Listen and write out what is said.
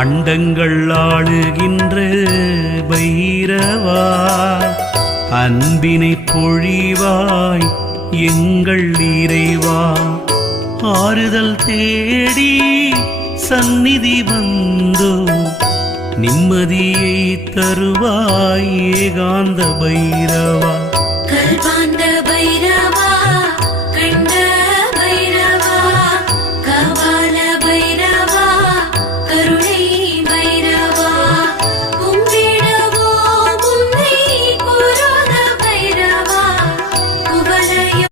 அண்டங்கள் ஆளுகின்ற பைரவா அன்பினை பொழிவாய் எங்கள் இறைவா. ஆறுதல் தேடி சந்நிதி வந்தோ நிம்மதியை தருவாய் ஏகாந்த பைரவா.